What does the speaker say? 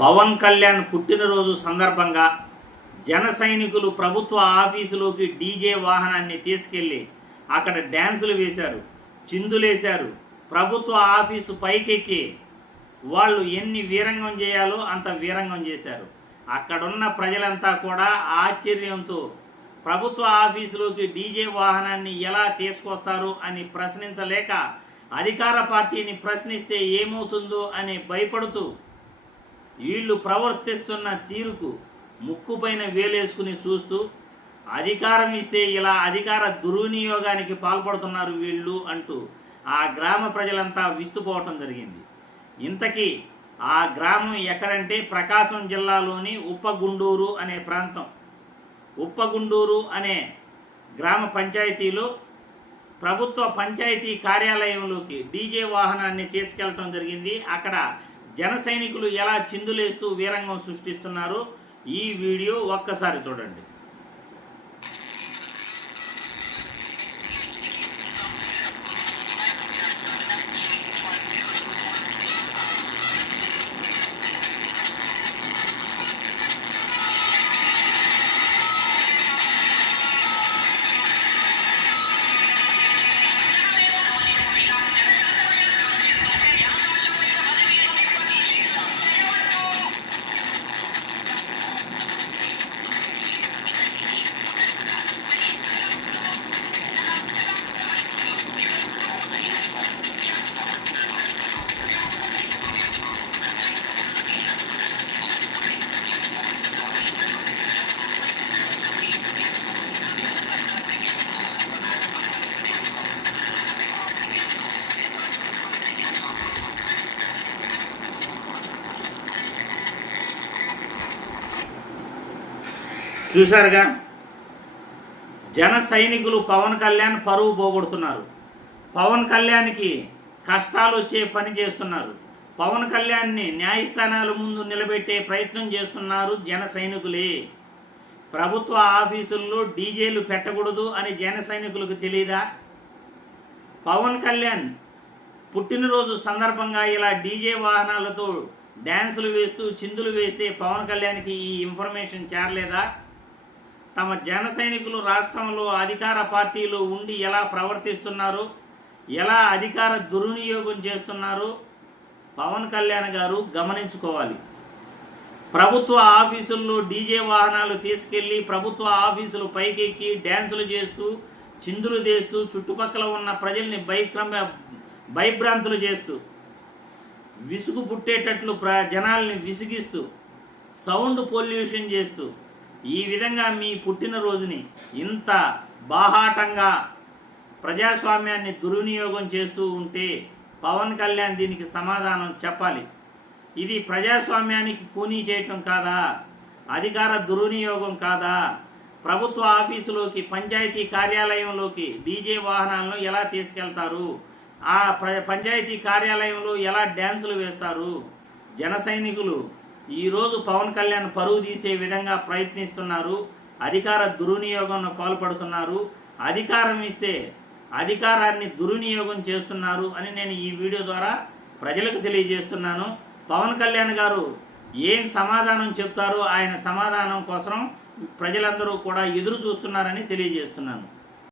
పవన్ కళ్యాణ్ పుట్టినరోజు సందర్భంగా జన సైనికులు ప్రభుత్వ ఆఫీసులోకి డీజే వాహనాన్ని తీసుకెళ్ళి అక్కడ డ్యాన్సులు వేశారు, చిందులేశారు. ప్రభుత్వ ఆఫీసు పైకెక్కి వాళ్ళు ఎన్ని వీరంగం చేయాలో అంత వీరంగం చేశారు. అక్కడున్న ప్రజలంతా కూడా ఆశ్చర్యంతో ప్రభుత్వ ఆఫీసులోకి డీజే వాహనాన్ని ఎలా తీసుకొస్తారు అని ప్రశ్నించలేక, అధికార పార్టీని ప్రశ్నిస్తే ఏమవుతుందో అని భయపడుతూ వీళ్ళు ప్రవర్తిస్తున్న తీరుకు ముక్కుపైన వేలేసుకుని చూస్తూ, అధికారం ఇస్తే ఇలా అధికార దుర్వినియోగానికి పాల్పడుతున్నారు వీళ్ళు అంటూ ఆ గ్రామ ప్రజలంతా విస్తుపోవటం జరిగింది. ఇంతకీ ఆ గ్రామం ఎక్కడంటే ప్రకాశం జిల్లాలోని ఉప్పగుండూరు అనే ప్రాంతం. ఉప్పగుండూరు అనే గ్రామ పంచాయతీలో ప్రభుత్వ పంచాయతీ కార్యాలయంలోకి డీజే వాహనాన్ని తీసుకెళ్లటం జరిగింది. అక్కడ జన సైనికులు ఎలా చిందులేస్తూ వీరంగం సృష్టిస్తున్నారో ఈ వీడియో ఒక్కసారి చూడండి. చూశారుగా, జన సైనికులు పవన్ కళ్యాణ్ పరువు పోగొడుతున్నారు. పవన్ కళ్యాణ్కి కష్టాలు వచ్చే పని చేస్తున్నారు. పవన్ కళ్యాణ్ని న్యాయస్థానాల ముందు నిలబెట్టే ప్రయత్నం చేస్తున్నారు జన సైనికులే. ప్రభుత్వ ఆఫీసుల్లో డీజేలు పెట్టకూడదు అని జన సైనికులకు తెలియదా? పవన్ కళ్యాణ్ పుట్టినరోజు సందర్భంగా ఇలా డీజే వాహనాలతో డ్యాన్సులు వేస్తూ చిందులు వేస్తే పవన్ కళ్యాణ్కి ఈ ఇన్ఫర్మేషన్ చేరలేదా? తమ జన సైనికులు రాష్ట్రంలో అధికార పార్టీలో ఉండి ఎలా ప్రవర్తిస్తున్నారు, ఎలా అధికార దుర్వినియోగం చేస్తున్నారు పవన్ కళ్యాణ్ గారు గమనించుకోవాలి. ప్రభుత్వ ఆఫీసుల్లో డీజే వాహనాలు తీసుకెళ్లి ప్రభుత్వ ఆఫీసులు పైకెక్కి డ్యాన్సులు చేస్తూ చిందులు చేస్తూ చుట్టుపక్కల ఉన్న ప్రజల్ని భయభ్రాంతులు చేస్తూ విసుగు పుట్టేటట్లు జనాల్ని విసిగిస్తూ సౌండ్ పొల్యూషన్ చేస్తూ ఈ విధంగా మీ పుట్టినరోజుని ఇంత బాహాటంగా ప్రజాస్వామ్యాన్ని దుర్వినియోగం చేస్తూ ఉంటే పవన్ కళ్యాణ్ దీనికి సమాధానం చెప్పాలి. ఇది ప్రజాస్వామ్యానికి కూనీ చేయటం కాదా? అధికార దుర్వినియోగం కాదా? ప్రభుత్వ ఆఫీసులోకి పంచాయతీ కార్యాలయంలోకి డీజే వాహనాలను ఎలా తీసుకెళ్తారు? ఆ పంచాయతీ కార్యాలయంలో ఎలా డ్యాన్సులు వేస్తారు? జన సైనికులు ఈరోజు పవన్ కళ్యాణ్ పరువు తీసే విధంగా ప్రయత్నిస్తున్నారు. అధికార దుర్వినియోగంలో పాల్పడుతున్నారు. అధికారం ఇస్తే అధికారాన్ని దుర్వినియోగం చేస్తున్నారు అని నేను ఈ వీడియో ద్వారా ప్రజలకు తెలియజేస్తున్నాను. పవన్ కళ్యాణ్ గారు ఏం సమాధానం చెప్తారో ఆయన సమాధానం కోసం ప్రజలందరూ కూడా ఎదురు చూస్తున్నారని తెలియజేస్తున్నాను.